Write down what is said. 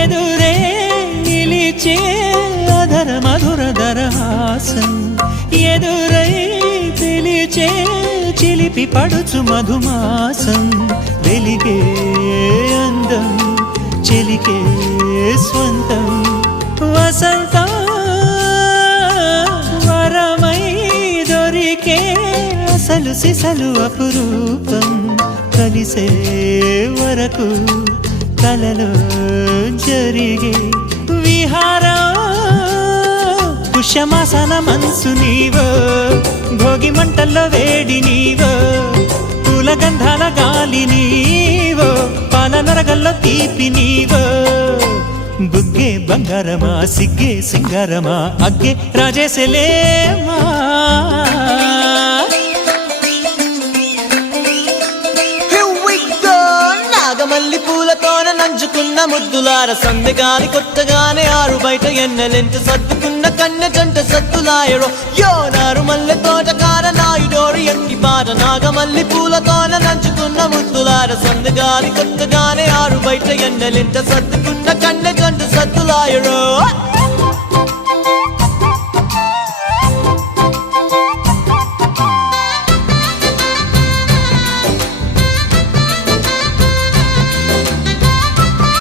ఎదురే నిలిచే అధర మధుర దరహాసం ఎదురై పిలిచే చిలిపి పడుచు మధుమాసం వెలిగే అందం చెలికే స్వంతం వసంతం వరమై దొరికే అసలు సిసలు అపురూపం కలిసే వరకు కలలో జరిగే విహారం పుష్యమాసన మనసు నీవో భోగి మంటల్లో వేడి నీవో పూల గంధాల గాలి నీవో పాల నరగల్లో తీపి నీవో బుగ్గే బంగారమా సిగ్గే సింగారమా అగ్గే రాజేసలేమా మల్లి పూలతోన నంచుకున్న ముద్దులార సందెగాని కొత్తగానే ఆరు బయట ఎన్నెలెంట సర్దుకున్న కన్నె జంట సత్తులాయరో యోనారు మల్లె తోటకార నాయుడోరు ఎక్కి పాట నాగమల్లి పూలతోన నంచుకున్న ముద్దులార సందెగాని కొత్తగానే ఆరు బయట ఎన్నెలెంట సర్దుకున్న కన్నె జంట సత్తులాయరో